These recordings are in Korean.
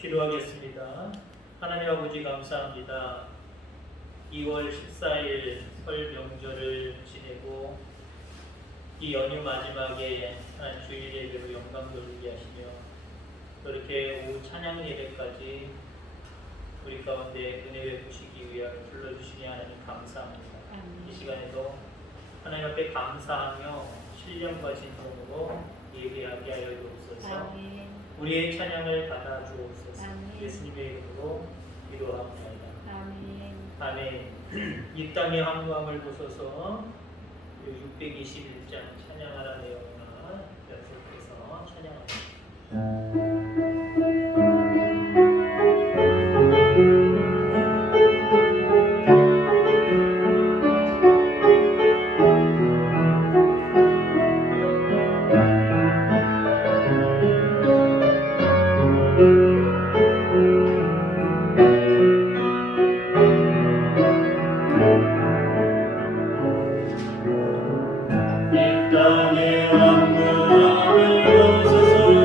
기도하겠습니다. 하나님 아버지 감사합니다. 2월 14일 설 명절을 지내고 이 연휴 마지막에 한 주일 예배로 영광 돌리게 하시며 그렇게 오후 찬양 예배까지 우리 가운데 은혜 베푸시기 위하여 불러주시니 하나님 감사합니다. 이 시간에도 하나님 앞에 감사하며 신령과 진정으로 예배하게 하여 주옵소서. 우리의 찬양을 받아 주옵소서. 예수님의 이름으로 기도합니다. 아멘. 이 땅의 한무함을 보소서. 621장 찬양하라 내용을 연속해서 찬양합니다. 땅의 왕국을 보소서.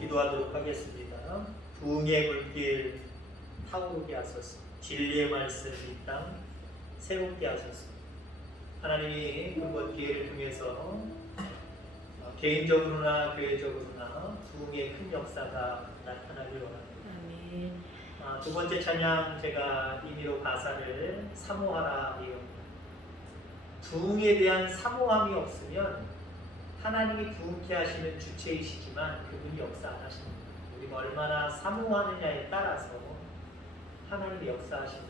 기도하도록 하겠습니다. 부흥의 물길 타오르게 하소서. 진리의 말씀 이 땅 새롭게 하소서. 하나님이 그것 기회를 통해서 개인적으로나 교회적으로나 부흥의 큰 역사가 나타나길 원합니다. 두 번째 찬양 제가 임의로 가사를 사모하라 이겁니다. 부흥에 대한 사모함이 없으면 하나님이 부흥케 하시는 주체이시지만 그분이 역사 안 하십니다. 우리가 얼마나 사모하느냐에 따라서 하나님이 역사하시는 거예요.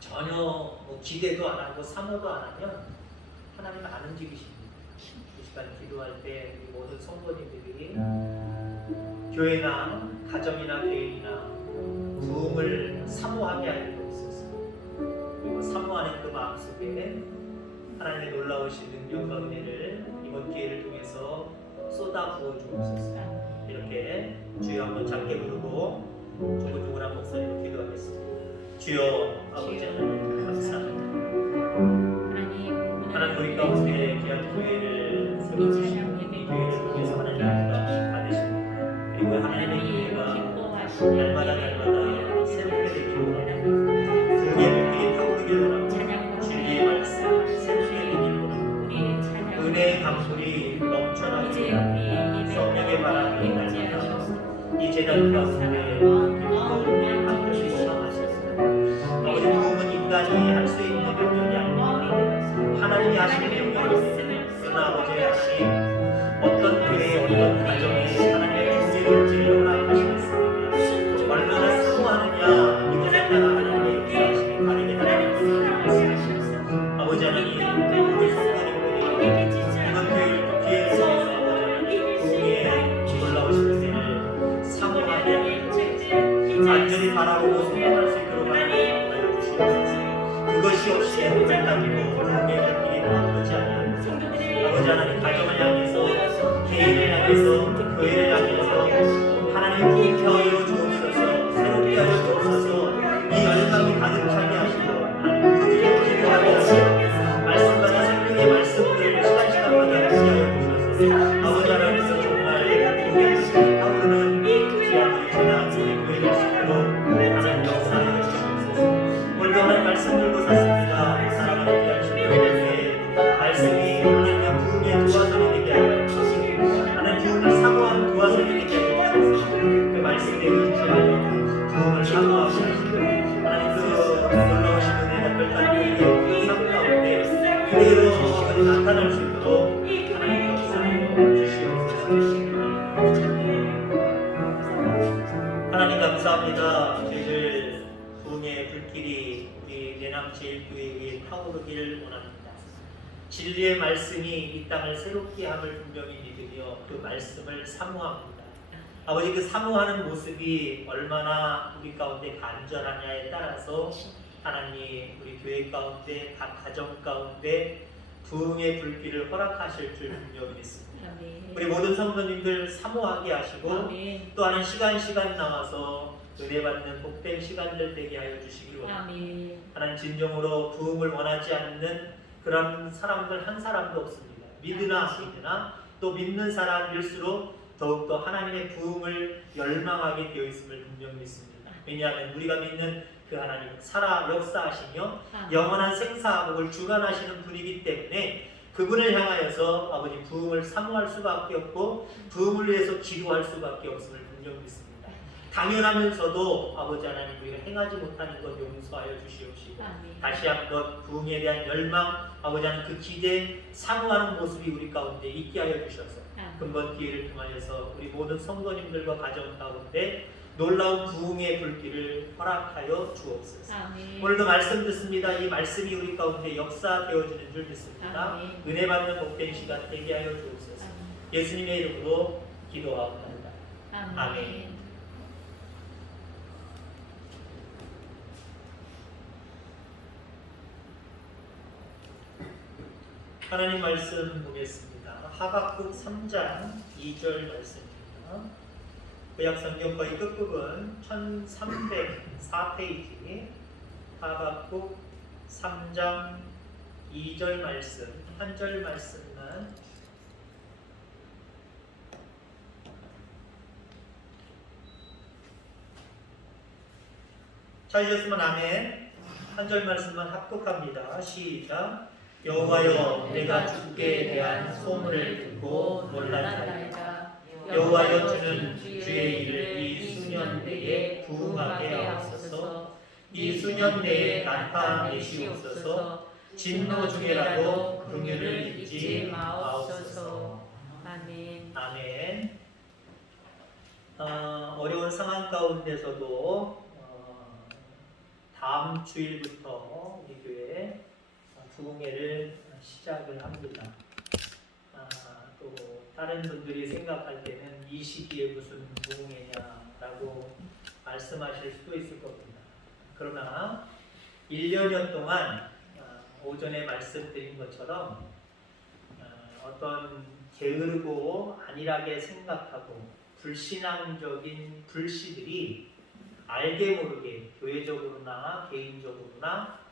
전혀 기대도 안 하고 사모도 안 하면 하나님은 안 움직이십니다. 이 시간 기도할 때 우리 모든 성도님들이 교회나 가정이나 개인이나 부흥을 사모하게 하옵소서. 그리고 사모하는 그 마음속에 하나님의 놀라우신 능력과 은혜를 이번 기회를 통해서 쏟아 부어 주옵소서. 이렇게 주여 한번 작게 부르고 조근조근한 목소리로 기도하겠습니다. 주여 아버지 하나님 감사합니다. 하나님 우리 가운데 귀한 교회를 세워주시고 이 교회를 통해서 하나님 받으십니다. 그리고 하나님의 교회가 날마다 새롭게 되기를 원합니다. 부흥의 물길이 타오르기를 원합니다. 진리의 말씀 새롭게 되기를 원합니다. 은혜의 강물이 넘쳐나기를 원합니다. 성령의 바람이 날마다 이 제단 가운데 기쁨을 만드시고 하셨습니다. 아버지 부흥은 인간이 할 수 있는 능력이 아닙니다. 하나님이 하시는 능력입니다. 그러나 아버지 하나님 어떤 교회에 어떤 가정에 하나님의 부흥을 지으려고 하시겠습니까? 얼마나 사모하느냐 이것에 따라 하나님의 역사하심이 다르게 다르게 아버지 하나님 우리 성도님들이 이번 기회를 통해서 부흥의 놀라우신 은혜를 사모하게 완전히 바라보고 생각할 수 있도록 하나님 주시옵소서. 그것이 없이 고백하기고 부흥의 물길이 나오지 아니하옵소서. 아버지 하나님 가정을 향해서 개인을 향해서 교회를 향해서 하나님 부흥케 하여 부흥을 사모하고 하나님 그 놀라우신 은혜가 별다른 우리의 삶 가운데 그대로 지금 나타날 수 있도록 하나님 역사하여 주시옵소서. 하나님 감사합니다. 저희들 부흥의 불길이 우리 내남 제1교회에 타오르기를 원합니다. 진리의 말씀이 이 땅을 새롭게 함을 분명히 믿으며 그 말씀을 사모합니다. 아버지, 그 사모하는 모습이 얼마나 우리 가운데 간절하냐에 따라서 하나님 우리 교회 가운데 각 가정 가운데 부흥의 불길을 허락하실 줄 분명히 믿습니다. 우리 모든 성도님들 사모하게 하시고 또한 시간 나와서 은혜 받는 복된 시간들 되게 하여 주시기 원합니다. 하나님 진정으로 부흥을 원하지 않는 그런 사람들 한 사람도 없습니다. 믿으나 또 믿는 사람일수록 더욱더 하나님의 부흥을 열망하게 되어 있음을 분명히 믿습니다. 왜냐하면 우리가 믿는 그 하나님 살아 역사하시며 영원한 생사복을 주관하시는 분이기 때문에 그분을 향하여서 아버지 부흥을 사모할 수밖에 없고 부흥을 위해서 기도할 수밖에 없음을 분명히 믿습니다. 당연하면서도 아버지 하나님 우리가 행하지 못하는 것 용서하여 주시옵시고 다시 한번 부흥에 대한 열망 아버지 하나님 그 기대 사모하는 모습이 우리 가운데 있게 하여 주셔서 근본 기회를 통하여서 우리 모든 성도님들과 가정 가운데 놀라운 부흥의 불길을 허락하여 주옵소서. 오늘도 말씀 듣습니다. 이 말씀이 우리 가운데 역사되어지는 줄 믿습니다. 은혜 받는 복된 시간 되게 하여 주옵소서. 예수님의 이름으로 기도하옵나이다. 아멘. 하나님 말씀 보겠습니다. 하박국 3장 2절 말씀입니다. 구약성경 거의 끝부분 1304페이지 하박국 3장 2절 말씀 한 절 말씀만 찾으셨으면 아멘. 한 절 말씀만 합독합니다. 시작. 여호와여 내가 주께 대한 소문을 듣고 놀랐나이다. 여호와여 주는 주의 일을 이 수년 내에 부흥하게 하옵소서. 이 수년 내에 나타내시옵소서. 진노 중에라도 긍휼을 잊지 마옵소서. 아멘. 아멘. 어려운 상황 가운데서도 다음 주일부터 우리 교회 부흥회를 시작을 합니다. 또 다른 분들이 생각할 때는 이 시기에 무슨 부흥회냐라고 말씀하실 수도 있을 겁니다. 그러나 1년여 동안 오전에 말씀드린 것처럼 어떤 게으르고 안일하게 생각하고 불신앙적인 불씨들이 알게 모르게 교회적으로나 개인적으로나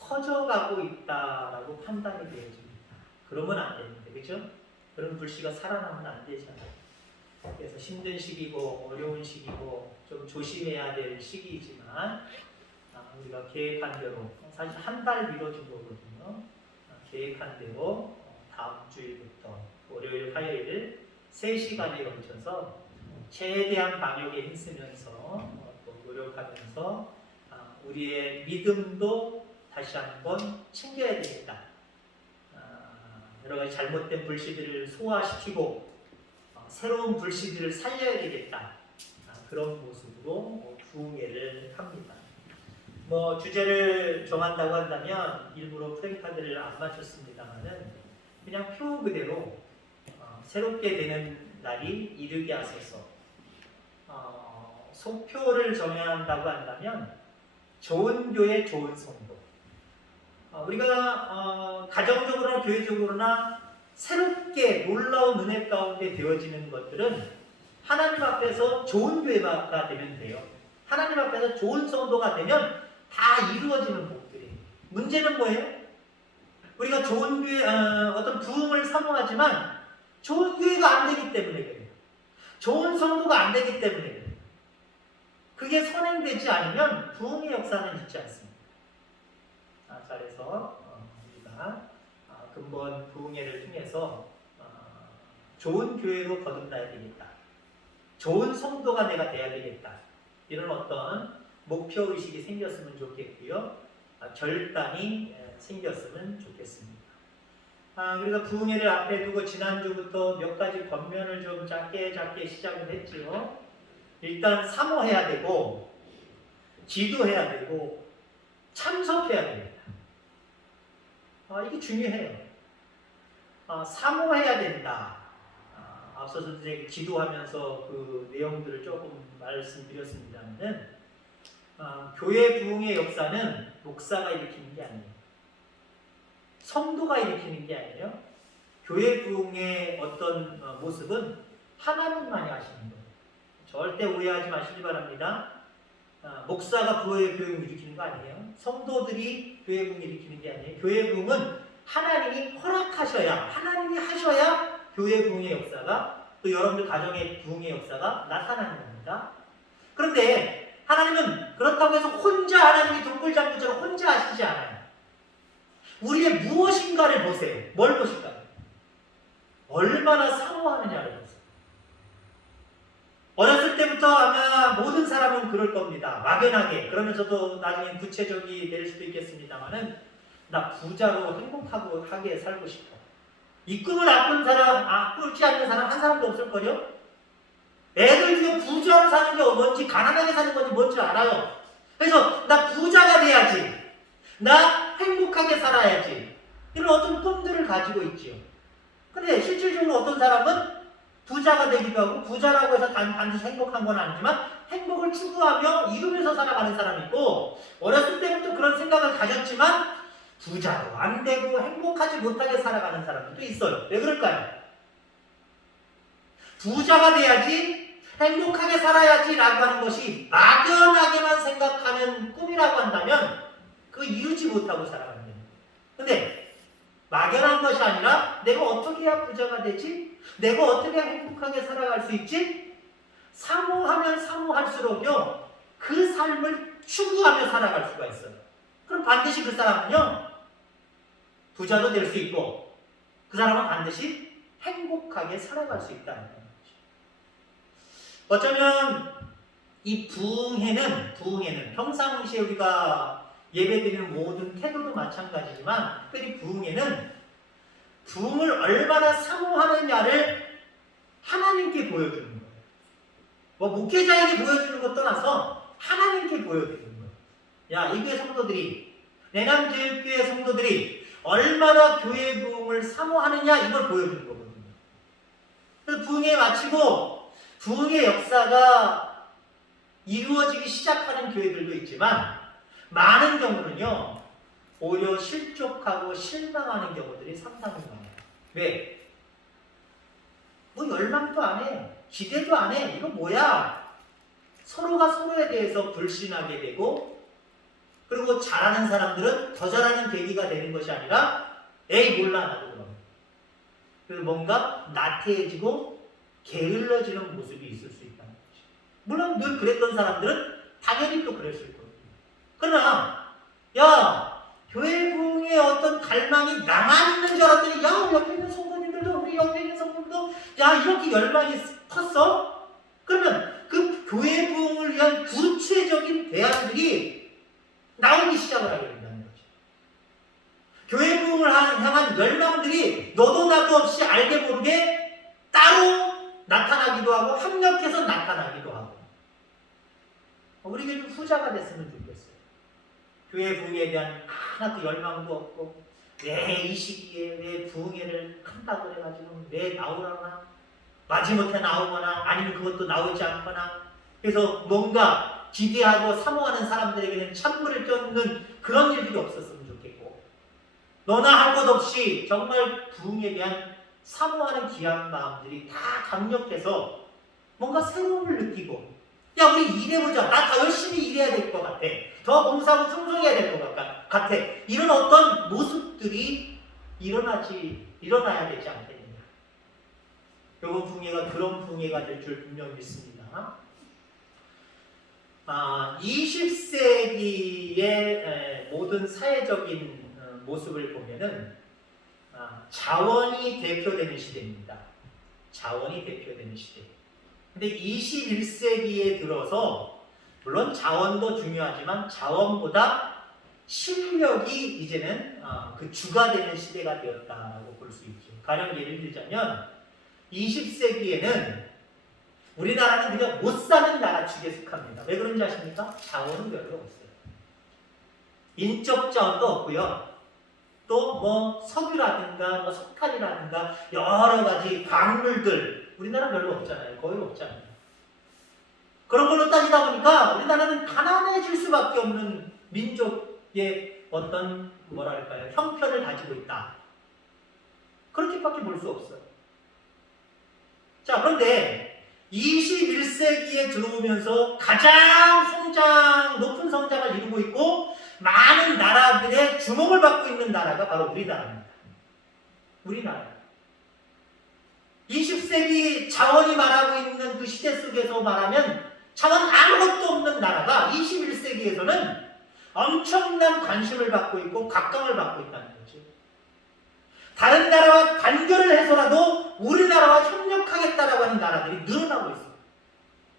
커져가고 있다라고 판단이 되어집니다. 그러면 안 되는데, 그렇죠? 그런 불씨가 살아나면 안 되잖아요. 그래서 힘든 시기고 어려운 시기고 좀 조심해야 될 시기이지만 우리가 계획한 대로 사실 한 달 미뤄진 거거든요. 계획한 대로 다음 주일부터 월요일, 화요일 3시간에 걸쳐서 최대한 방역에 힘쓰면서 또 노력하면서 우리의 믿음도 다시 한번 챙겨야 되겠다. 여러 가지 잘못된 불씨들을 소화시키고 새로운 불씨들을 살려야 되겠다. 그런 모습으로 부흥회를 합니다. 주제를 정한다고 한다면 일부러 프랭카드를 안 맞췄습니다만은 그냥 표 그대로 새롭게 되는 날이 이르게 하소서. 소표를 정해야 한다고 한다면 좋은 교회, 좋은 성도. 우리가 가정적으로나 교회적으로나 새롭게 놀라운 은혜 가운데 되어지는 것들은 하나님 앞에서 좋은 교회가 되면 돼요. 하나님 앞에서 좋은 성도가 되면 다 이루어지는 복들이에요. 문제는 뭐예요? 우리가 좋은 교회, 어떤 부흥을 사모하지만 좋은 교회가 안 되기 때문에 그래요. 좋은 성도가 안 되기 때문에 그래요. 그게 선행되지 않으면 부흥의 역사는 있지 않습니다. 그래서 우리가 근본 부흥회를 통해서 좋은 교회로 거듭나야 되겠다. 좋은 성도가 내가 돼야 되겠다. 이런 어떤 목표의식이 생겼으면 좋겠고요. 결단이 생겼으면 좋겠습니다. 그래서 부흥회를 앞에 두고 지난주부터 몇 가지 권면을 좀 짧게 시작을 했지요. 일단 사모해야 되고, 기도해야 되고, 참석해야 됩니다. 이게 중요해요. 사모해야 된다. 앞서서 이제 기도하면서 그 내용들을 조금 말씀드렸습니다만은, 교회 부흥의 역사는 목사가 일으키는 게 아니에요. 성도가 일으키는 게 아니에요. 교회 부흥의 어떤 모습은 하나님만이 하시는 거예요. 절대 오해하지 마시기 바랍니다. 목사가 교회 부흥을 일으키는 거 아니에요. 성도들이 교회 부흥을 일으키는 게 아니에요. 교회 부흥은 하나님이 허락하셔야, 하나님이 하셔야 교회 부흥의 역사가, 또 여러분들 가정의 부흥의 역사가 나타나는 겁니다. 그런데 하나님은 그렇다고 해서 혼자 하나님이 동글장구처럼 혼자 하시지 않아요. 우리의 무엇인가를 보세요. 뭘 보실까요? 얼마나 사모하느냐를 보세요. 어렸을 때부터 아마 모든 사람은 그럴 겁니다. 막연하게. 그러면서도 나중에 구체적이 될 수도 있겠습니다만은, 나 부자로 행복하고 하게 살고 싶어. 이 꿈을 꾸지 않는 사람 한 사람도 없을걸요? 애들 중에 부자로 사는 게 뭔지, 가난하게 사는 건지 뭔지 알아요. 그래서 나 부자가 돼야지. 나 행복하게 살아야지. 이런 어떤 꿈들을 가지고 있지요. 근데 실질적으로 어떤 사람은 부자가 되기도 하고, 부자라고 해서 반드시 행복한 건 아니지만 행복을 추구하며 이루면서 살아가는 사람이 있고, 어렸을 때부터 그런 생각을 가졌지만 부자도 안 되고 행복하지 못하게 살아가는 사람들도 있어요. 왜 그럴까요? 부자가 돼야지, 행복하게 살아야지 라고 하는 것이 막연하게만 생각하는 꿈이라고 한다면 그거 이루지 못하고 살아가는 겁니다. 근데 막연한 것이 아니라 내가 어떻게 해야 부자가 되지? 내가 어떻게 해야 행복하게 살아갈 수 있지? 사모하면 사모할수록요, 그 삶을 추구하며 살아갈 수가 있어요. 그럼 반드시 그 사람은요, 부자도 될 수 있고, 그 사람은 반드시 행복하게 살아갈 수 있다는 거죠. 어쩌면 이 부흥회는 평상시에 우리가 예배드리는 모든 태도도 마찬가지지만, 특별히 부흥회는 부흥을 얼마나 사모하느냐를 하나님께 보여주는 거예요. 목회자에게 보여주는 것 떠나서 하나님께 보여주는 거예요. 야, 이 교회 성도들이, 내남제일교회 성도들이 얼마나 교회 부흥을 사모하느냐, 이걸 보여주는 거거든요. 그래서 부흥회 마치고 부흥의 역사가 이루어지기 시작하는 교회들도 있지만, 많은 경우는요, 오히려 실족하고 실망하는 경우들이 상당히 많아요. 왜? 열망도 안 해. 기대도 안 해. 이거 뭐야? 서로가 서로에 대해서 불신하게 되고, 그리고 잘하는 사람들은 더 잘하는 계기가 되는 것이 아니라, 에이 몰라 나도 그럼. 그래서 뭔가 나태해지고 게을러지는 모습이 있을 수 있다는 거죠. 물론 늘 그랬던 사람들은 당연히 또 그랬을 거예요. 그러나 야, 교회 부흥의 어떤 갈망이 나만 있는 줄 알았더니, 야, 옆에 있는 성도님들도, 우리 옆에 있는 성도님도 야, 이렇게 열망이 컸어? 그러면 그 교회 부흥을 위한 구체적인 대안들이 나오기 시작을 하게 된다는 거죠. 교회 부흥을 향한 열망들이 너도 나도 없이 알게 모르게 따로 나타나기도 하고, 합력해서 나타나기도 하고. 우리가 좀 후자가 됐으면 좋겠어요. 교회 부흥에 대한 하나도 열망도 없고, 왜 이 시기에 왜 부흥회를 한다고 그래가지고 왜 나오라나, 마지못해 나오거나 아니면 그것도 나오지 않거나, 그래서 뭔가 기대하고 사모하는 사람들에게는 찬물을 쫓는 그런 일들이 없었으면 좋겠고, 너나 할 것 없이 정말 부흥에 대한 사모하는 귀한 마음들이 다 강력해서 뭔가 새로움을 느끼고, 야, 우리 일해보자. 나 더 열심히 일해야 될 것 같아. 더 봉사하고 충성해야 될 것 같아. 이런 어떤 모습들이 일어나야 되지 않겠느냐. 이번 부흥회가 그런 부흥회가 될 줄 분명히 믿습니다. 20세기의 모든 사회적인 모습을 보면은 자원이 대표되는 시대입니다. 자원이 대표되는 시대. 근데 21세기에 들어서 물론 자원도 중요하지만 자원보다 실력이 이제는 그 주가 되는 시대가 되었다고 볼 수 있죠. 가령 예를 들자면 20세기에는 우리나라는 그냥 못 사는 나라 축에 속합니다. 왜 그런지 아십니까? 자원은 별로 없어요. 인적 자원도 없고요. 또 뭐 석유라든가 뭐 석탄이라든가 여러 가지 광물들 우리나라 별로 없잖아요. 거의 없잖아요. 그런 걸로 따지다 보니까 우리나라는 가난해질 수밖에 없는 민족의 어떤 뭐랄까요 형편을 가지고 있다. 그렇게밖에 볼 수 없어요. 자, 그런데 21세기에 들어오면서 가장 높은 성장을 이루고 있고 많은 나라들의 주목을 받고 있는 나라가 바로 우리나라입니다. 우리나라. 20세기 자원이 말하고 있는 그 시대 속에서 말하면 자원 아무것도 없는 나라가 21세기에서는 엄청난 관심을 받고 있고 각광을 받고 있다는 거죠. 다른 나라와 단결을 해서라도 우리나라와 협력하겠다라고 하는 나라들이 늘어나고 있습니다.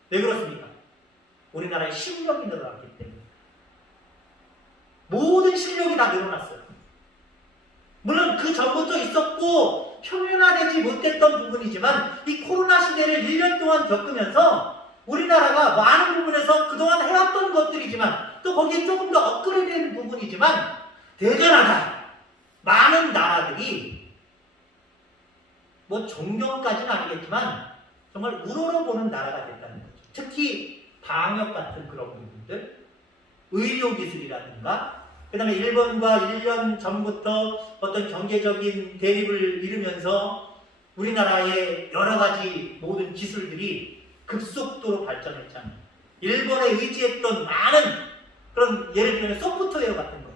왜 그렇습니까? 우리나라의 실력이 늘어났기 때문에. 모든 실력이 다 늘어났어요. 물론 그 전부터 있었고 표면화되지 못했던 부분이지만 이 코로나 시대를 1년 동안 겪으면서 우리나라가 많은 부분에서 그동안 해왔던 것들이지만 또 거기에 조금 더 업그레이드된 부분이지만 대단하다. 많은 나라들이 뭐 존경까지는 아니겠지만 정말 우러러보는 나라가 됐다는 거죠. 특히 방역 같은 그런 부분들, 의료기술이라든가 그 다음에 일본과 1년 전부터 어떤 경제적인 대립을 이루면서 우리나라의 여러 가지 모든 기술들이 급속도로 발전했잖아요. 일본에 의지했던 많은 그런 예를 들면 소프트웨어 같은 거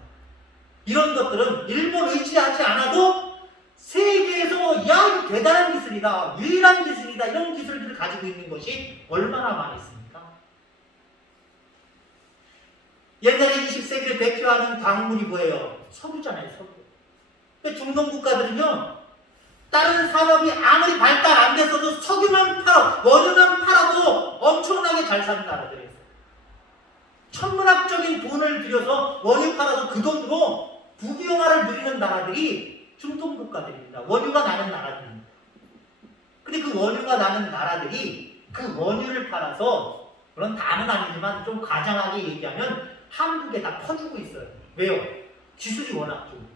이런 것들은 일본 의지하지 않아도 세계에서 야 이거 대단한 기술이다 유일한 기술이다 이런 기술들을 가지고 있는 것이 얼마나 많이 있습니까? 옛날에 20세기를 대표하는 광물이 뭐예요? 석유잖아요. 석유. 중동 국가들은요 다른 산업이 아무리 발달 안 됐어도 석유만 팔아 원유만 팔아도 엄청나게 잘 사는 나라들이에요. 천문학적인 돈을 들여서 원유 팔아서 그 돈으로 부귀영화를 누리는 나라들이 중동 국가들입니다. 원유가 나는 나라들입니다. 근데 그 원유가 나는 나라들이 그 원유를 팔아서 물론 다는 아니지만 좀 과장하게 얘기하면 한국에 다 퍼주고 있어요. 왜요? 기술이 워낙 좋으니까.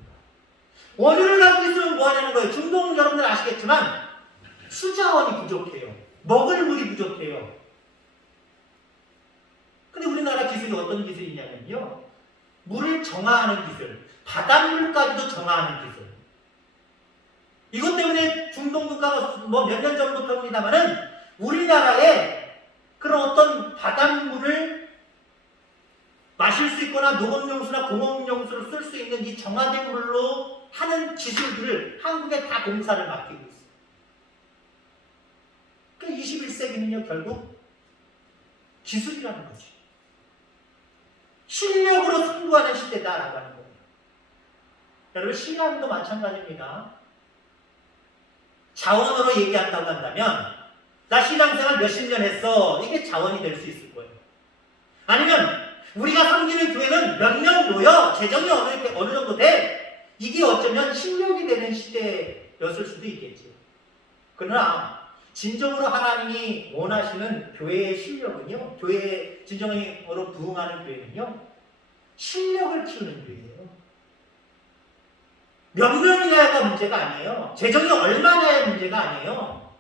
원유를 가지고 있으면 뭐 하냐는 거예요. 중동 여러분들 아시겠지만 수자원이 부족해요. 먹을 물이 부족해요. 근데 우리나라 기술이 어떤 기술이냐면요. 물을 정화하는 기술, 바닷물까지도 정화하는 기술. 이것 때문에 중동 국가가 뭐 몇 년 전부터입니다만은 우리나라에 그런 어떤 바닷물을 마실 수 있거나 농업용수나 공업용수를 쓸 수 있는 이 정화된 물로 하는 기술들을 한국에 다 공사를 맡기고 있어요. 그러니까 21세기는요 결국 기술이라는 거죠. 실력으로 승부하는 시대다라고 하는 거예요. 여러분 신앙도 마찬가지입니다. 자원으로 얘기한다고 한다면 나 신앙생활 몇십 년 했어. 이게 자원이 될 수 있을 거예요. 아니면 우리가 섬기는 교회는 몇 명 모여 재정이 어느 정도 돼. 이게 어쩌면 실력이 되는 시대였을 수도 있겠죠. 그러나 진정으로 하나님이 원하시는 교회의 실력은요. 교회의 진정으로 부응하는 교회는요. 실력을 키우는 교회예요. 몇 명이냐가 문제가 아니에요. 재정이 얼마냐의 문제가 아니에요.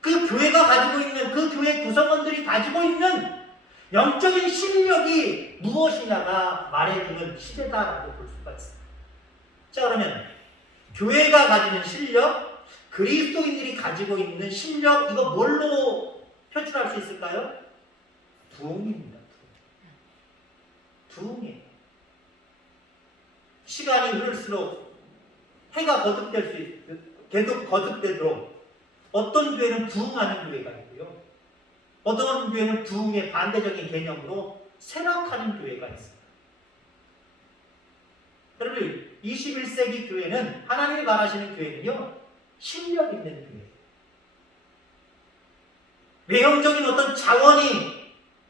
그 교회가 가지고 있는 그 교회 구성원들이 가지고 있는 영적인 실력이 무엇이냐가 말해주는 시대다라고 볼 수가 있어요. 자 그러면 교회가 가지는 실력, 그리스도인들이 가지고 있는 실력 이거 뭘로 표출할 수 있을까요? 부흥입니다. 부흥이에요. 시간이 흐를수록 해가 계속 거듭되도록 어떤 교회는 부흥하는 교회가 있고요. 어떤 교회는 부흥의 반대적인 개념으로 쇠락하는 교회가 있습니다. 여러분 21세기 교회는 하나님이 말하시는 교회는요. 실력 있는 교회. 외형적인 어떤 자원이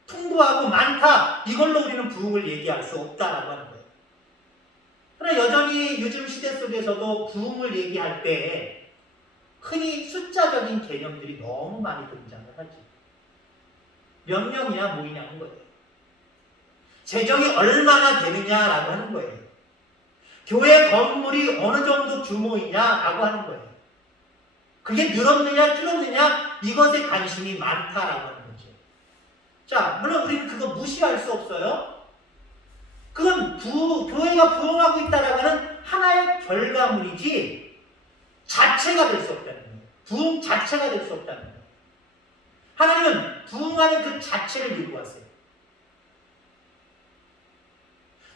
풍부하고 많다. 이걸로 우리는 부흥을 얘기할 수 없다라고 하는 거예요. 그러나 여전히 요즘 시대 속에서도 부흥을 얘기할 때 흔히 숫자적인 개념들이 너무 많이 등장을 하지. 몇 명이나 모이냐는 거예요. 재정이 얼마나 되느냐라고 하는 거예요. 교회 건물이 어느 정도 규모이냐라고 하는 거예요. 그게 늘었느냐 줄었느냐 이것에 관심이 많다라고 하는 거죠. 자, 물론 우리는 그거 무시할 수 없어요. 그건 교회가 부흥하고 있다라고 하는 하나의 결과물이지 자체가 될 수 없다는 거예요. 부흥 자체가 될 수 없다는 거예요. 하나님은 부흥하는 그 자체를 밀고 왔어요.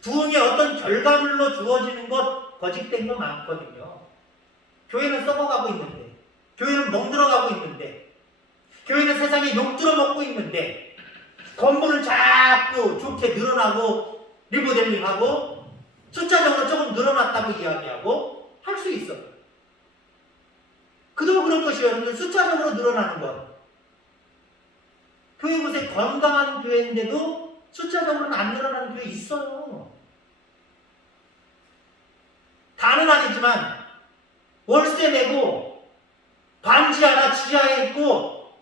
부흥의 어떤 결과물로 주어지는 것 거짓된 거 많거든요. 교회는 썩어가고 있는데, 교회는 멍들어가고 있는데, 교회는 세상에 욕들어 먹고 있는데, 건물은 자꾸 좋게 늘어나고 리모델링하고 숫자적으로 조금 늘어났다고 이야기하고 할 수 있어요. 그도 그럴 것이에요. 여러분들 숫자적으로 늘어나는 것. 교회 곳에 건강한 교회인데도 숫자적으로는 안 늘어나는 교회 있어요. 다는 아니지만 월세 내고 반지 하나 지하에 있고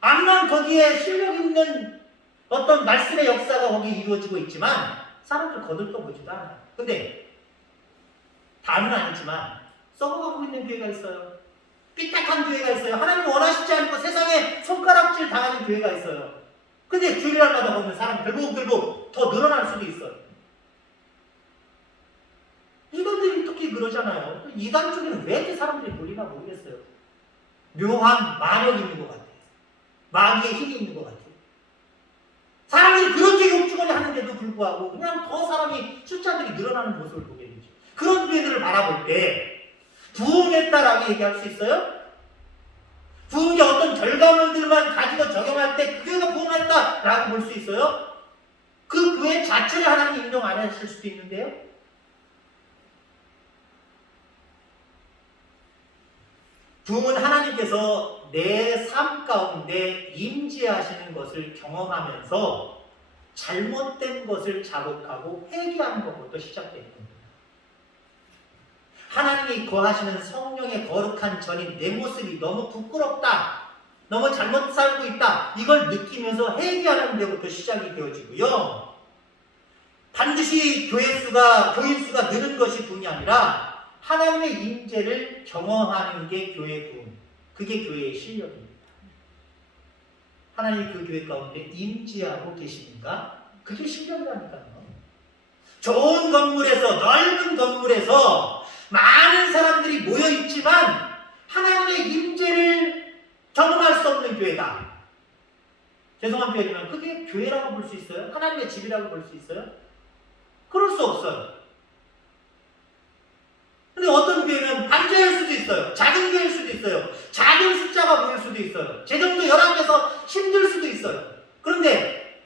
암만 거기에 실력 있는 어떤 말씀의 역사가 거기 이루어지고 있지만 사람들 거들떠보지도 않아요. 근데 다는 아니지만 썩어가고 있는 교회가 있어요. 삐딱한 교회가 있어요. 하나님 원하시지 않고 세상에 손가락질 당하는 교회가 있어요. 근데 주일날마다 보면 사람 들고 더 늘어날 수도 있어요. 이분들이 특히 그러잖아요. 이단 쪽에는 왜 이렇게 사람들이 몰리나 모르겠어요. 묘한 마력이 있는 것 같아요. 마귀의 힘이 있는 것 같아요. 사람들이 그렇게 욕주거리 하는데도 불구하고 그냥 더 사람이 숫자들이 늘어나는 모습을 보게 되죠. 그런 교회들을 바라볼 때 부흥했다라고 얘기할 수 있어요? 부흥의 어떤 결과물들만 가지고 적용할 때 그 교회가 부흥했다라고 볼 수 있어요? 그 교회 자체를 하나님 인정 안 하실 수도 있는데요. 부흥은 하나님께서 내 삶 가운데 임재하시는 것을 경험하면서 잘못된 것을 자복하고 회개하는 것부터 시작되는 겁니다. 하나님이 거하시는 성령의 거룩한 전인 내 모습이 너무 부끄럽다, 너무 잘못 살고 있다, 이걸 느끼면서 회개하는 데부터 시작이 되어지고요. 반드시 교인 수가 느는 것이 부흥이 아니라 하나님의 임재를 경험하는 게 교회의 부흥, 그게 교회의 실력입니다. 하나님이 그 교회 가운데 임재하고 계십니까? 그게 실력이라니까요. 좋은 건물에서, 넓은 건물에서 많은 사람들이 모여있지만 하나님의 임재를 경험할 수 없는 교회다. 죄송한 표현이지만 그게 교회라고 볼 수 있어요? 하나님의 집이라고 볼 수 있어요? 그럴 수 없어요. 근데 어떤 교회는 반대할 수도 있어요. 작은 교회일 수도 있어요. 작은 숫자가 모일 수도 있어요. 재정도 열악해서 힘들 수도 있어요. 그런데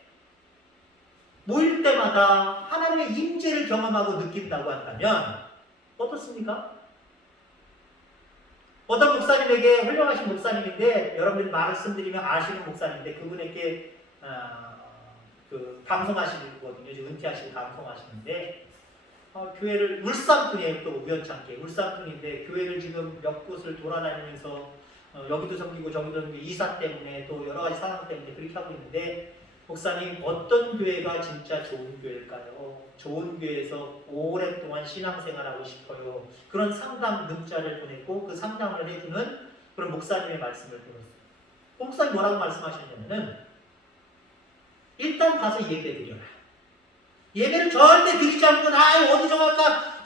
모일 때마다 하나님의 임재를 경험하고 느낀다고 한다면 어떻습니까? 어떤 목사님에게, 훌륭하신 목사님인데 여러분들이 말씀드리면 아시는 목사님인데 그분에게 방송하시거든요. 지금 은퇴하시고 방송하시는데 교회를 울산분이에요. 또 우연찮게 울산분인데 교회를 지금 몇 곳을 돌아다니면서 여기도 섬기고 저기도 섬기고 이사 때문에 또 여러 가지 상황 때문에 그렇게 하고 있는데 목사님 어떤 교회가 진짜 좋은 교회일까요? 좋은 교회에서 오랫동안 신앙생활하고 싶어요. 그런 상담 문자를 보냈고 그 상담을 해주는 그런 목사님의 말씀을 들었어요. 목사님 뭐라고 말씀하셨냐면은 일단 가서 예배드려라. 예배를 절대 드리지 않고 어디 정할까?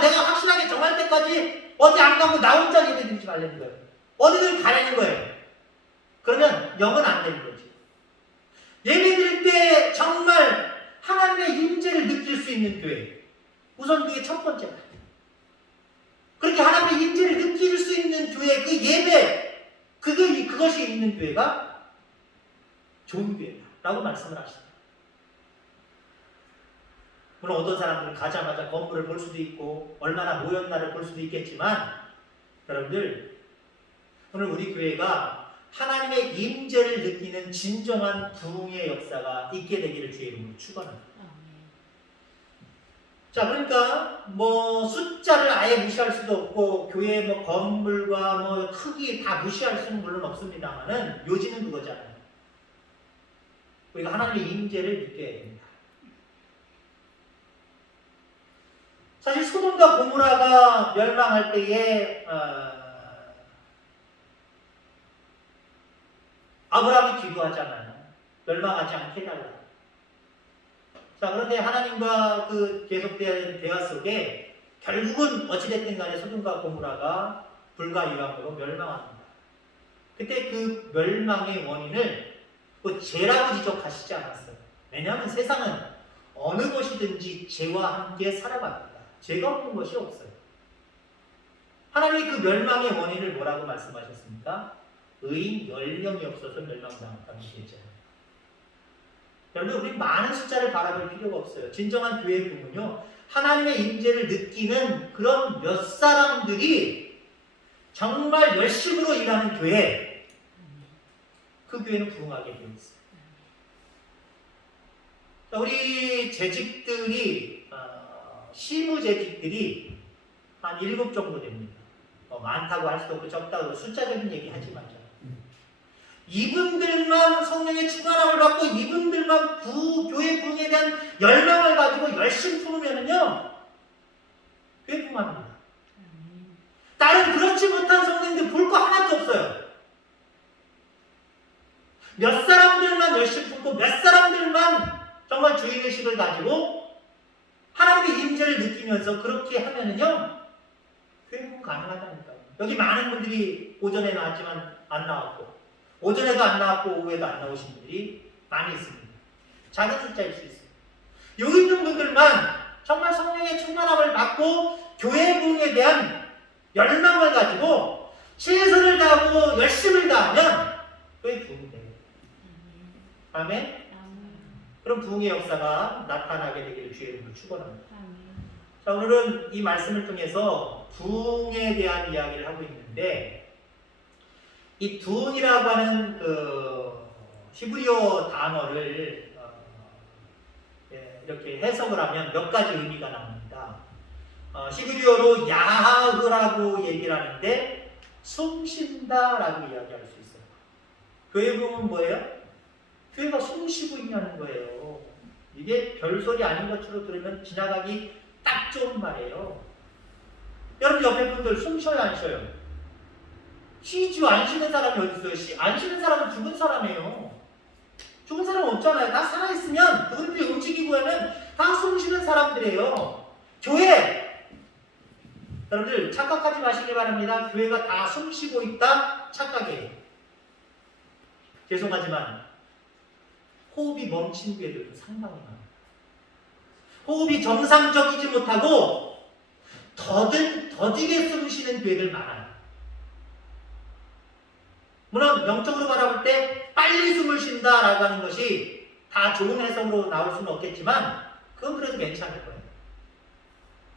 내가 확실하게 정할 때까지 어디 안 가고 나 혼자 예배 드리지 말라는 거예요. 어디든 가라는 거예요. 그러면 영은 안 되는 거지. 예배 드릴 때 정말 하나님의 임재를 느낄 수 있는 교회. 우선 그게 첫 번째다. 그렇게 하나님의 임재를 느낄 수 있는 교회, 그 예배, 그것이 있는 교회가 좋은 교회다라고 말씀을 하십니다. 물론 어떤 사람들은 가자마자 건물을 볼 수도 있고 얼마나 모였나를 볼 수도 있겠지만 여러분들 오늘 우리 교회가 하나님의 임재를 느끼는 진정한 부흥의 역사가 있게 되기를 주의 이름으로 축원합니다. 자, 그러니까 뭐 숫자를 아예 무시할 수도 없고 교회 뭐 건물과 뭐 크기 다 무시할 수는 물론 없습니다만은 요지는 그거잖아요. 우리가 하나님의 임재를 느껴야 됩니다. 사실 소돔과 고모라가 멸망할 때에 아브라함이 기도하잖아요. 멸망하지 않게 해달라. 자, 그런데 하나님과 그 계속된 대화 속에 결국은 어찌됐든 간에 소돔과 고모라가 불과 유황으로 멸망합니다. 그때 그 멸망의 원인을 그 죄라고 지적하시지 않았어요. 왜냐하면 세상은 어느 것이든지 죄와 함께 살아갑니다. 죄가 없는 것이 없어요. 하나님이 그 멸망의 원인을 뭐라고 말씀하셨습니까? 의인 10명이 없어서 멸망당했다는 얘기잖아요. 여러분, 우리 많은 숫자를 바라볼 필요가 없어요. 진정한 교회의 부흥은요, 하나님의 임재를 느끼는 그런 몇 사람들이 정말 열심으로 일하는 교회, 그 교회는 부흥하게 되어 있어요. 자, 우리 재직들이 실무재직들이 한 7 정도 됩니다. 많다고 할 수도 없고 적다고 숫자적인 얘기 하지 말자. 이분들만 성령의 충만함을 받고 이분들만 교회 부흥에 대한 열망을 가지고 열심히 품으면은요, 교회 부흥합니다. 다른 그렇지 못한 성령들 볼 거 하나도 없어요. 몇 사람들만 열심히 품고 몇 사람들만 정말 주인의식을 가지고 하나님의 임재를 느끼면서 그렇게 하면은요, 교회 부흥 가능하다니까요. 여기 많은 분들이 오전에 나왔지만 안 나왔고, 오전에도 안 나왔고 오후에도 안 나오신 분들이 많이 있습니다. 작은 숫자일 수 있어요. 여기 있는 분들만 정말 성령의 충만함을 받고 교회 부흥에 대한 열망을 가지고 최선을 다하고 열심을 다하면 교회 부흥이 돼요. 아멘? 그런 부흥의 역사가 나타나게 되기를 주의 이름으로 축원합니다. 자, 오늘은 이 말씀을 통해서 부흥에 대한 이야기를 하고 있는데, 이 부흥이라고 하는 그 히브리어 단어를 이렇게 해석을 하면 몇 가지 의미가 나옵니다. 히브리어로 야하흐라고 얘기를 하는데 숨쉰다라고 이야기할 수 있어요. 교회 부흥은 뭐예요? 교회가 숨쉬고 있냐는 거예요. 이게 별소리 아닌 것으로 들으면 지나가기 딱 좋은 말이에요. 여러분 옆에 분들 숨 쉬어요, 안 쉬어요? 쉬지요. 안 쉬는 사람이 어디 있어요? 안 쉬는 사람은 죽은 사람이에요. 죽은 사람 없잖아요. 다 살아있으면 누구든지 움직이고 하면 다 숨 쉬는 사람들이에요. 교회! 여러분들 착각하지 마시기 바랍니다. 교회가 다 숨 쉬고 있다 착각이에요. 죄송하지만 호흡이 멈춘 교회들도 상당히 많아요. 호흡이 정상적이지 못하고 더디게 숨 쉬는 교회들 많아요. 물론 영적으로 바라볼 때 빨리 숨을 쉰다라고 하는 것이 다 좋은 해석으로 나올 수는 없겠지만 그건 그래도 괜찮을 거예요.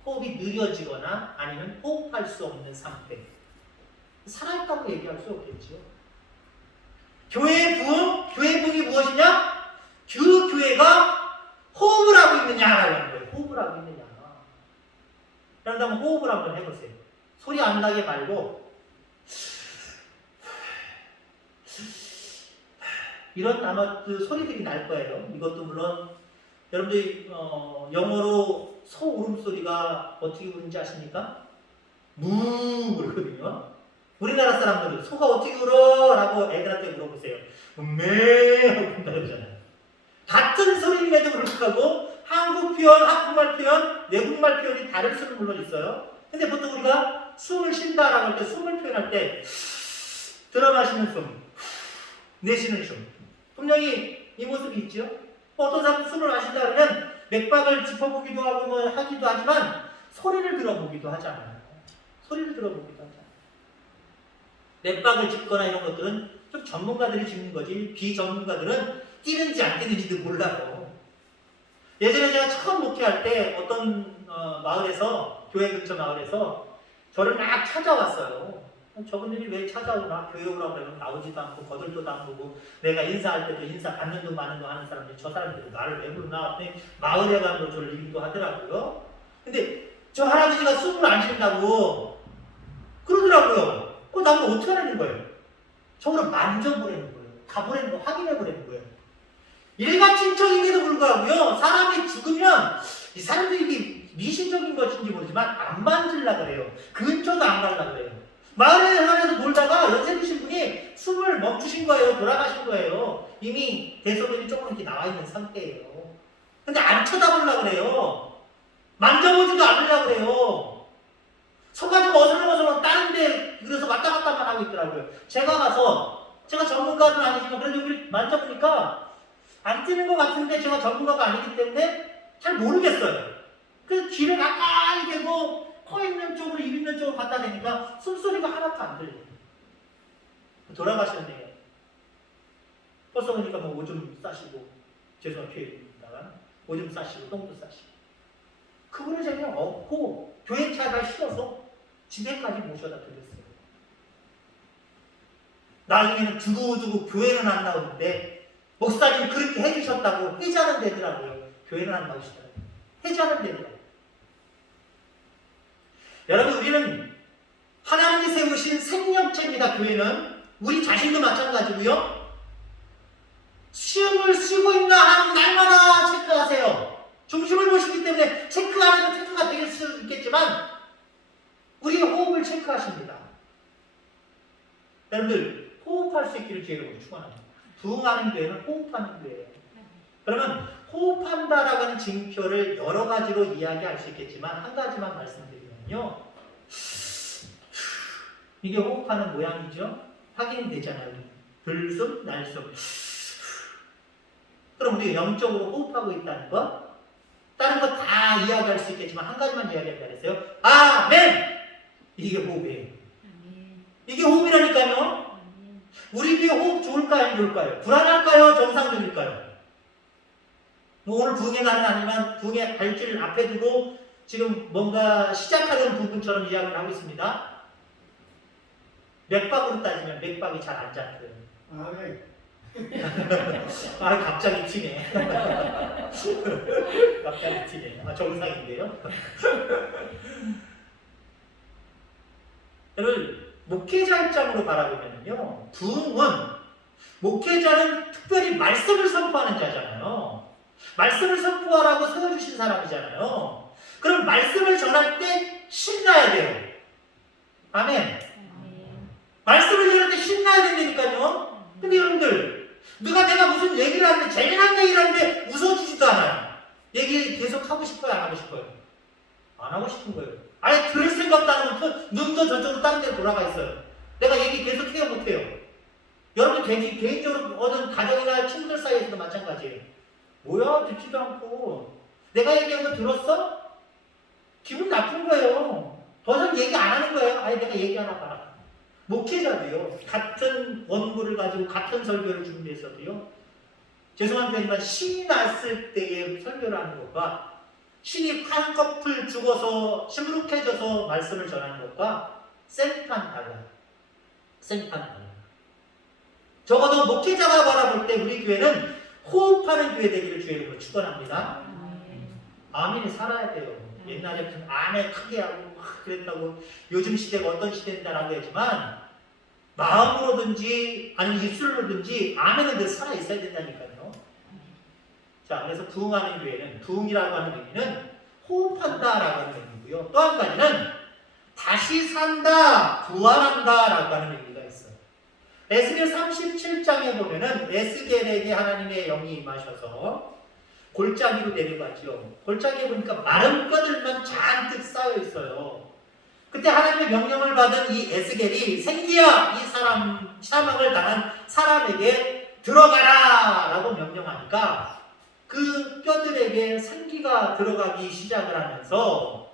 호흡이 느려지거나 아니면 호흡할 수 없는 상태. 살아있다고 얘기할 수 없겠죠. 교회의 부흥이 무엇이냐? 그 교회가 호흡을 하고 있느냐라고 하는 거예요. 호흡을 하고 있느냐. 그런다면 호흡을 한번 해보세요. 소리 안 나게 말고 이런 아마 그 소리들이 날 거예요. 이것도 물론 여러분들이 영어로 소 울음소리가 어떻게 우는지 아십니까? 무 그러거든요. 우리나라 사람들은 소가 어떻게 울어? 라고 애들한테 물어보세요. 매 하고 본다 그러잖아요. 같은 소리임에도 불구하고 한국 표현, 한국말 표현, 외국말 표현이 다를 수는 물론 있어요. 근데 보통 우리가 숨을 쉰다라고 할 때 숨을 표현할 때 들어마시는 숨, 내쉬는 숨. 분명히 이 모습이 있죠. 어떤 사람은 숨을 마신다 그러면 맥박을 짚어보기도 하고 뭐 하기도 하지만 소리를 들어보기도 하잖아요. 소리를 들어보기도 하잖아요. 맥박을 짚거나 이런 것들은 좀 전문가들이 짚는 거지 비전문가들은 뛰는지 안 뛰는지도 몰라요. 예전에 제가 처음 목회할 때 어떤 마을에서 교회 근처 마을에서 저를 막 찾아왔어요. 저분들이 왜 찾아오나? 교회 오라고 그러면 나오지도 않고 거들떠도 안 보고 내가 인사할 때도 인사 받는 둥 마는 둥 하는 사람들이 저 사람들이 나를 왜 부르나 했더니 마을에 가면 저를 읽기도 하더라고요. 근데 저 할아버지가 숨을 안 쉰다고 그러더라고요. 나는 어떻게 하라는 거예요? 저를 만져보라는 거예요. 가보라는 거, 확인해보라는 거예요. 일가 친척임에도 불구하고요, 사람이 죽으면 이 사람들이 미신적인 것인지 모르지만 안 만질라 그래요. 근처도 안 갈라 그래요. 마을에 산에서 놀다가 연세 드신 분이 숨을 멈추신 거예요. 돌아가신 거예요. 이미 대소변이 조금 이렇게 나와 있는 상태예요. 근데 안 쳐다보려고 그래요. 만져보지도 않으려고 그래요. 서가지고 어슬렁어슬렁 다른데 그래서 왔다 갔다만 하고 있더라고요. 제가 전문가는 아니지만 그래도 여기 만져보니까 안 뛰는 것 같은데 제가 전문가가 아니기 때문에 잘 모르겠어요. 그래서 귀를 가까이 대고 코 있는 쪽으로 입 있는 쪽으로 갖다 대니까 숨소리가 하나도 안 들려요. 돌아가셨네요. 벌써 보니까 뭐 오줌 싸시고, 죄송한 표현입니다만 오줌 싸시고 똥도 싸시고, 그분을 제가 그냥 업고 교회 차에다 실어서 집에까지 모셔다 드렸어요. 나중에는 두고두고 교회는 안 나오는데 목사님 그렇게 해주셨다고 회자는 되더라고요. 교회는 안 나오시더라고요. 회자는 되더라고요. 여러분, 우리는 하나님이 세우신 생명체입니다. 교회는 우리 자신도 마찬가지고요. 시험을 쉬고 있나 하는 날마다 체크하세요. 중심을 보시기 때문에 체크 안 해도 체크가 될 수 있겠지만 우리의 호흡을 체크하십니다. 여러분들, 호흡할 수 있기를 주의로 축원합니다. 부흥하는 교회는 호흡하는 교회예요. 그러면 호흡한다라고 하는 징표를 여러 가지로 이야기할 수 있겠지만 한 가지만 말씀드리면요, 이게 호흡하는 모양이죠. 확인이 되잖아요. 들숨, 날숨. 그럼 우리가 영적으로 호흡하고 있다는 것, 다른 거 다 이야기할 수 있겠지만 한 가지만 이야기한다 그랬어요. 아멘! 이게 호흡이에요. 이게 호흡이라니까요. 우리 귀에 호흡 좋을까요? 안 좋을까요? 불안할까요? 정상적일까요? 오늘 부흥의 날은 아니면 부흥의 발길 앞에 두고 지금 뭔가 시작하는 부분처럼 이야기를 하고 있습니다. 맥박으로 따지면 맥박이 잘 안 잡혀요. 아멘. 갑자기 튀네. 갑자기 튀네. 정상인데요. 여러분, 목회자 입장으로 바라보면요, 부흥은 목회자는 특별히 말씀을 선포하는 자잖아요. 말씀을 선포하라고 세워주신 사람이잖아요. 그럼 말씀을 전할 때 신나야 돼요. 아멘. 말씀을 전할 때 신나야 된다니까요. 근데 여러분들, 내가 무슨 얘기를 하는데, 재미난 얘기를 하는데 웃어주지도 않아요. 얘기 계속 하고 싶어요? 안 하고 싶어요? 안 하고 싶은 거예요. 아예 들을 생각도 안 하고 눈도 저쪽으로 다른 데로 돌아가 있어요. 내가 얘기 계속 해요, 못해요? 여러분 개인적으로 어떤 가정이나 친구들 사이에서도 마찬가지예요. 뭐야? 듣지도 않고. 내가 얘기한 거 들었어? 기분 나쁜 거예요. 더 이상 얘기 안 하는 거예요. 아예 내가 얘기 하나 봐라. 목회자도요, 같은 원고를 가지고 같은 설교를 준비했어도요, 죄송한 표현이지만 신이 났을 때의 설교를 하는 것과 신이 한꺼풀 죽어서 시무룩해져서 말씀을 전하는 것과 생판 달라요. 생판 달라요. 적어도 목회자가 바라볼 때 우리 교회는 호흡하는 교회 되기를 주의로 축원합니다. 아멘이 살아야 돼요. 옛날에 아멘 크게 하고 막 그랬다고 요즘 시대가 어떤 시대인다라고 했지만 마음으로든지 아니면 입술로든지 아멘은 늘 살아 있어야 된다니까요. 자, 그래서 부흥하는 교회는, 부흥이라고 하는 의미는 호흡한다라고 하는 의미고요. 또 한 가지는 다시 산다, 부활한다라고 하는 의미가 있어요. 에스겔 37장에 보면은 에스겔에게 하나님의 영이 임하셔서 골짜기로 내려가죠. 골짜기에 보니까 마른 뼈들만 잔뜩 쌓여 있어요. 그때 하나님의 명령을 받은 이 에스겔이 생기야, 이 사망을 당한 사람에게 들어가라 라고 명령하니까 그 뼈들에게 생기가 들어가기 시작을 하면서,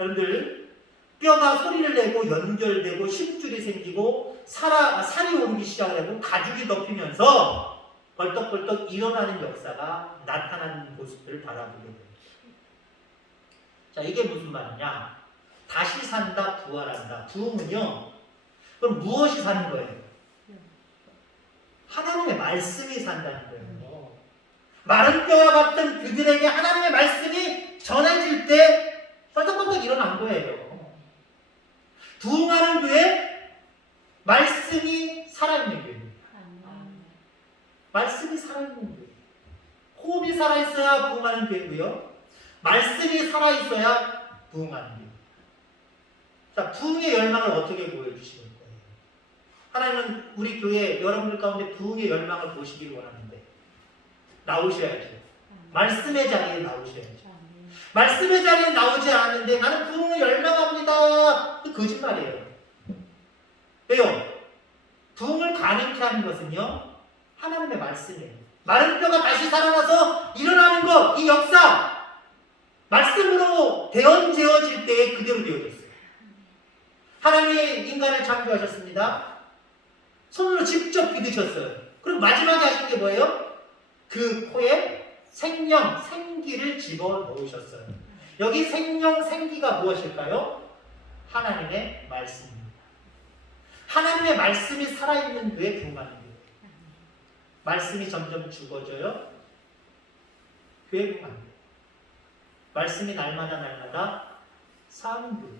여러분들, 뼈가 소리를 내고 연결되고 힘줄이 생기고 살이 오르기 시작을 하고 가죽이 덮이면서 벌떡벌떡 일어나는 역사가 나타나는 모습들을 바라보게 됩니다. 자, 이게 무슨 말이냐? 다시 산다, 부활한다. 부흥은요, 그럼 무엇이 사는 거예요? 하나님의 말씀이 산다는 거예요. 마른 뼈와 같은 그들에게 하나님의 말씀이 전해질 때 펄떡펄떡 일어난 거예요. 부흥하는 교회, 말씀이 살아있는 교회. 말씀이 살아있는 교회. 호흡이 살아있어야 부흥하는 교회고요. 말씀이 살아있어야 부흥하는 교회. 자, 부흥의 열망을 어떻게 보여주시는 거예요? 하나님은 우리 교회 여러분들 가운데 부흥의 열망을 보시길 원하는데 나오셔야죠. 말씀의 자리에 나오셔야죠. 말씀의 자리에 나오지 않았는데 나는 부흥을 열망합니다. 그 거짓말이에요. 왜요? 부흥을 가능케 하는 것은요, 하나님의 말씀이에요. 마른 뼈가 다시 살아나서 일어나는 것, 이 역사, 말씀으로 대언되어질 때에 그대로 되어졌어요. 하나님이 인간을 창조하셨습니다. 손으로 직접 믿으셨어요. 그리고 마지막에 하신 게 뭐예요? 그 코에 생명, 생기를 집어넣으셨어요. 여기 생명, 생기가 무엇일까요? 하나님의 말씀입니다. 하나님의 말씀이 살아있는 교회에 부흥하는 교회. 말씀이 점점 죽어져요. 교회 부흥하는 교회. 말씀이 날마다 사는 교회.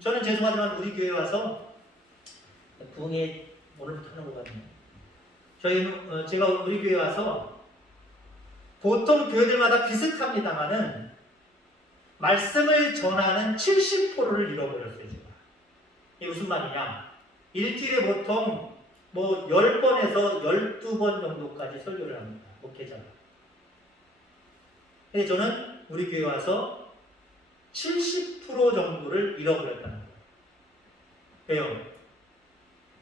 저는 죄송하지만 우리 교회에 와서 부흥에 오늘부터 하는 것 같네요. 저희는 제가 우리 교회에 와서 보통 교회들마다 비슷합니다만은 말씀을 전하는 70%를 잃어버렸어요. 제가. 이게 무슨 말이냐? 일주일에 보통 뭐 10번에서 12번 정도까지 설교를 합니다. 목회자가. 근데 저는 우리 교회에 와서 70% 정도를 잃어버렸다는 거예요. 왜요?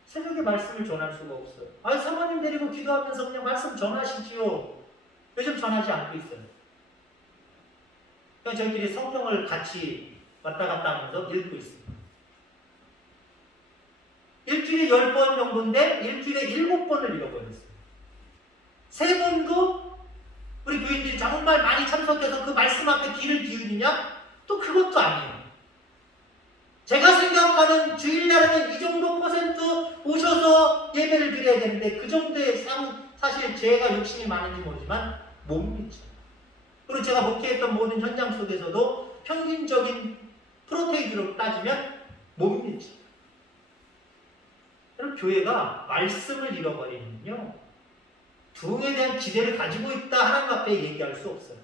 새벽에 말씀을 전할 수가 없어요. 아니, 사모님 데리고 기도하면서 그냥 말씀 전하시지요. 요즘 전하지 않고 있어요. 그냥 저희끼리 성경을 같이 왔다 갔다 하면서 읽고 있습니다. 일주일에 10번 정도인데 일주일에 7번을 잃어버렸어요. 3번도 우리 교인들이 정말 많이 참석해서 그 말씀 앞에 귀를 기울이냐? 또 그것도 아니에요. 제가 생각하는 주일날에는 이 정도 퍼센트 오셔서 예배를 드려야 되는데 그 정도의 사실 제가 욕심이 많은지 모르지만 못 믿죠. 그리고 제가 목회했던 모든 현장 속에서도 평균적인 프로테이지로 따지면 못 믿죠. 여러분, 교회가 말씀을 잃어버리면요, 부흥에 대한 기대를 가지고 있다 하나님 앞에 얘기할 수 없어요.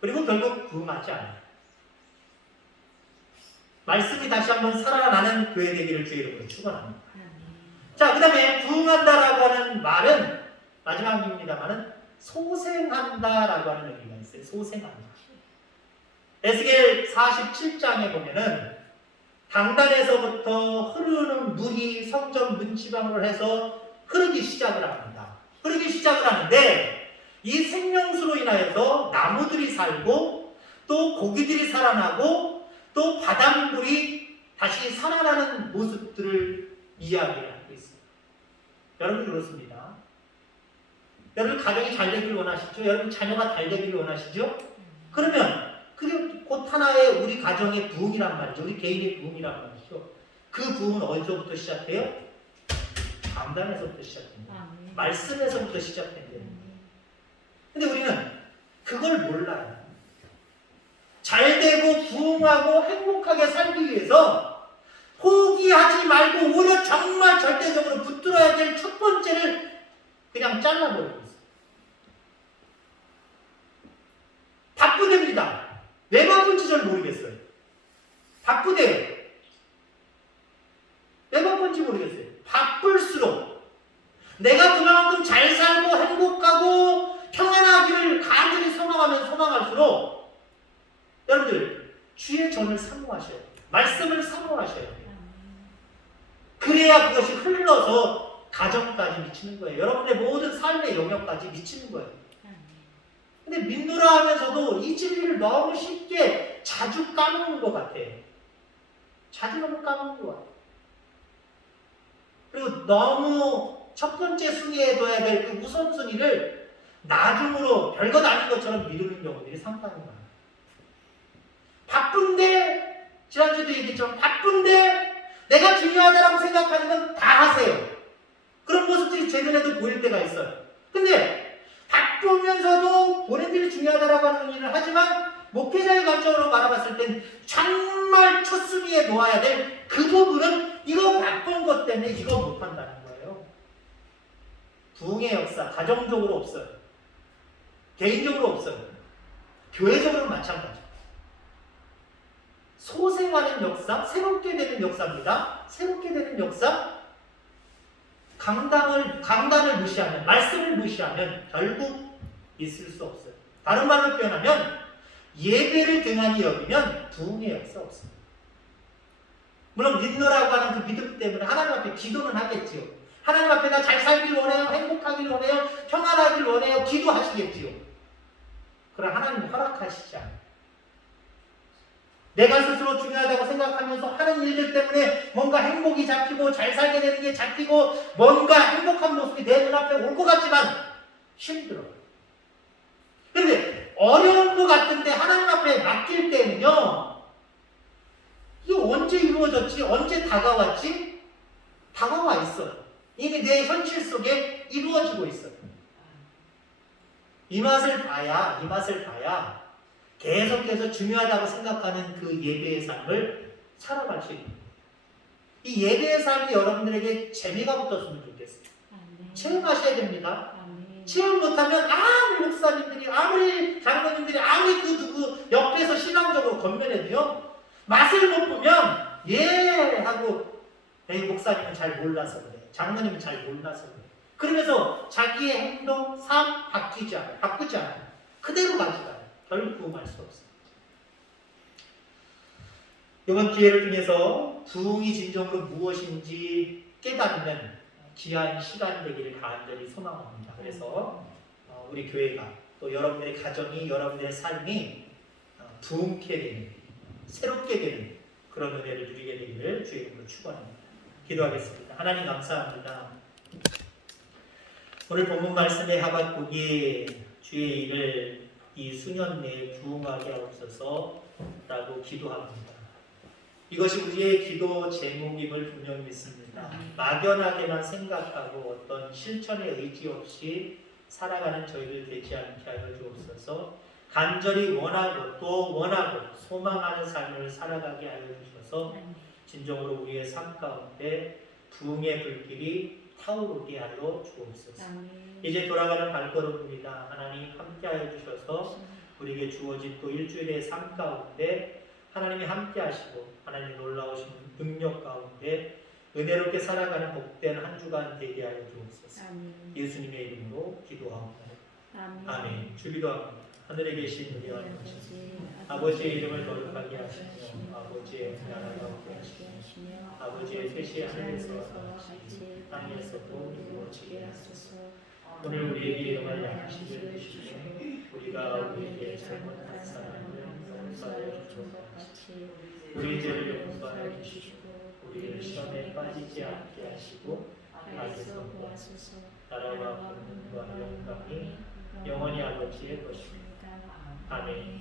그리고 결국 부흥하지 않아요. 말씀이 다시 한번 살아나는 교회 되기를 주의 이름으로 축원합니다. 자, 그 다음에 부흥한다라고 하는 말은 마지막입니다만은 소생한다라고 하는 의미가 있어요. 소생한다. 에스겔 47장에 보면은 강단에서부터 흐르는 물이 성전 문지방으로 해서 흐르기 시작을 합니다. 흐르기 시작을 하는데 이 생명수로 인하여서 나무들이 살고 또 고기들이 살아나고 또 바닷물이 다시 살아나는 모습들을 이야기하고 있습니다. 여러분 그렇습니다. 여러분 가정이 잘 되기를 원하시죠? 여러분 자녀가 잘 되기를 원하시죠? 그러면 그게 곧 하나의 우리 가정의 부흥이란 말이죠. 우리 개인의 부흥이란 말이죠. 그 부흥은 어디서부터 시작해요? 강단에서부터 시작됩니다. 말씀에서부터 시작된대요. 근데 우리는 그걸 몰라요. 잘 되고 부흥하고 행복하게 살기 위해서 포기하지 말고 오히려 정말 절대적으로 붙들어야 될 첫 번째를 그냥 잘라버리고 있어요. 바쁘답니다. 왜 바쁜지 잘 모르겠어요. 바쁘대요. 왜 바쁜지 모르겠어요. 바쁠수록 내가 그만큼 잘 살고 행복하고 평안하기를 간절히 소망할수록 여러분들 주의 전을 사모하셔야 돼요. 말씀을 사모하셔야 돼요. 그래야 그것이 흘러서 가정까지 미치는 거예요. 여러분의 모든 삶의 영역까지 미치는 거예요. 근데 믿노라 하면서도 이 진리를 너무 쉽게 자주 까먹는 것 같아요. 자주 너무 까먹는 것 같아요. 그리고 너무 첫 번째 순위에 둬야 될 그 우선순위를 나중으로 별것 아닌 것처럼 미루는 경우들이 상당히 많아요. 바쁜데, 지난주에도 얘기했지만 바쁜데 내가 중요하다라고 생각하는 건 다 하세요. 그런 모습들이 제 눈에도 보일 때가 있어요. 근데 바쁘면서도 본인들이 중요하다라고 하는 일을 하지만 목회자의 관점으로 바라봤을 땐 정말 첫순위에 놓아야 될 그 부분은 이거 바쁜 것 때문에 이거 못한다는 거예요. 부흥의 역사 가정적으로 없어요. 개인적으로 없어요. 교회적으로 마찬가지. 소생하는 역사, 새롭게 되는 역사입니다. 새롭게 되는 역사, 강단을 무시하면, 말씀을 무시하면 결국 있을 수 없어요. 다른 말로 표현하면 예배를 등한히 여기면 부흥의 역사 없습니다. 물론 믿노라고 하는 그 믿음 때문에 하나님 앞에 기도는 하겠지요. 하나님 앞에 나 잘 살길 원해요. 행복하길 원해요. 평안하길 원해요. 기도하시겠지요. 그러나 하나님은 허락하시지 않아요. 내가 스스로 중요하다고 생각하면서 하는 일들 때문에 뭔가 행복이 잡히고 잘 살게 되는 게 잡히고 뭔가 행복한 모습이 내 눈앞에 올 것 같지만 힘들어요. 그런데 어려운 것 같은데 하나님 앞에 맡길 때는요, 이게 언제 이루어졌지? 언제 다가왔지? 다가와 있어요. 이미 내 현실 속에 이루어지고 있어요. 이 맛을 봐야 계속해서 중요하다고 생각하는 그 예배의 삶을 살아갈 수 있는 거예요. 이 예배의 삶이 여러분들에게 재미가 붙었으면 좋겠어요. 체험하셔야 됩니다. 체험 못하면 아무리 목사님들이, 아무리 장로님들이, 아무리 그 누구 옆에서 신앙적으로 건면해도요, 맛을 못 보면 예 하고 이 목사님은 잘 몰라서 그래, 장로님은 잘 몰라서 그래, 그러면서 자기의 행동, 삶 바꾸지 않아요. 그대로 가져가요. 결국 부흥할 수 없어요. 이번 기회를 통해서 부흥이 진정으로 무엇인지 깨닫는 귀한 시간 되기를 간절히 소망합니다. 그래서 우리 교회가 또 여러분들의 가정이, 여러분들의 삶이 부흥케 되는, 새롭게 되는 그런 은혜를 누리게 되기를 주의 이름으로 축원합니다. 기도하겠습니다. 하나님 감사합니다. 오늘 본문 말씀의 하박국이 주의 일을 이 수년 내에 부흥하게 하옵소서라고 기도합니다. 이것이 우리의 기도 제목임을 분명히 믿습니다. 막연하게만 생각하고 어떤 실천에 의지 없이 살아가는 저희들 되지 않게 하여 주옵소서. 간절히 원하고 또 원하고 소망하는 삶을 살아가게 하여 주셔서 진정으로 우리의 삶 가운데 부흥의 불길이 타오르게 하여 주옵소서. 이제 돌아가는 발걸음입니다. 하나님 함께하여 주셔서 우리에게 주어진 또 일주일의 삶 가운데 하나님이 함께하시고 하나님의 놀라우신 능력 가운데 은혜롭게 살아가는 복된 한 주간 되게 하여 주옵소서. 예수님의 이름으로 기도하옵나이다. 아멘. 주기도합니다. 하늘에 계신 우리 아버지의 이름을 거룩하게 하시며 아버지의 나라가 오게 하시며 아버지의 뜻이 하늘에서 같이 땅에서도 이루어지게 하소서. 오늘 우리에게 일용할 양식을 주시며 우리가 우리에게 잘못한 사람을 용서하여 주시고 우리 죄를 용서하여 주시고 우리를 시험에 빠지지 않게 하시고 악에서 구하소서. 나라와 권능과 영광이 영원히 아버지의 것입니다. 아멘.